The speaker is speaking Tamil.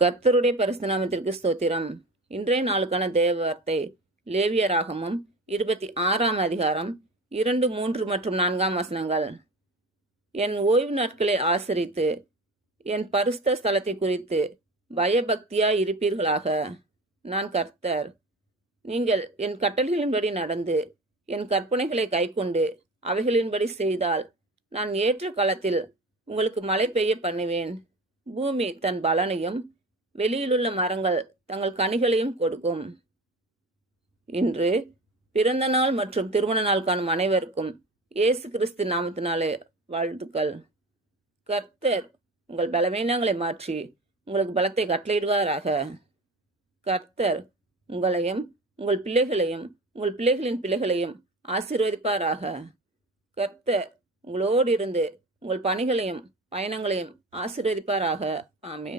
கர்த்தருடைய பரிசுத்த நாமத்திற்கு ஸ்தோத்திரம். இன்றைய நாளுக்கான தேவ வார்த்தை லேவியராகமம் 26ஆம் அதிகாரம் 2, 3 மற்றும் 4ஆம் வசனங்கள். என் ஓய்வு நாட்களை ஆசரித்து என் பரிசுத்த ஸ்தலத்தை குறித்து பயபக்தியாய் இருப்பீர்களாக. நான் கர்த்தர். நீங்கள் என் கட்டளைகளின்படி நடந்து என் கற்பனைகளை கைக்கொண்டு அவைகளின்படி செய்தால் நான் ஏற்ற காலத்தில் உங்களுக்கு மழை பெய்ய பண்ணுவேன். பூமி தன் பலனையும் வெளியிலுள்ள மரங்கள் தங்கள் கனிகளையும் கொடுக்கும். இன்று பிறந்த நாள் மற்றும் திருமண நாள் காணும் அனைவருக்கும் இயேசு கிறிஸ்து நாமத்தினாலே வாழ்த்துக்கள். கர்த்தர் உங்கள் பலவீனங்களை மாற்றி உங்களுக்கு பலத்தை கட்டளையிடுவாராக. கர்த்தர் உங்களையும் உங்கள் பிள்ளைகளையும் உங்கள் பிள்ளைகளின் பிள்ளைகளையும் ஆசீர்வதிப்பாராக. கர்த்தர் உங்களோடு இருந்து உங்கள் பணிகளையும் பயணங்களையும் ஆசீர்வதிப்பாராக. ஆமென்.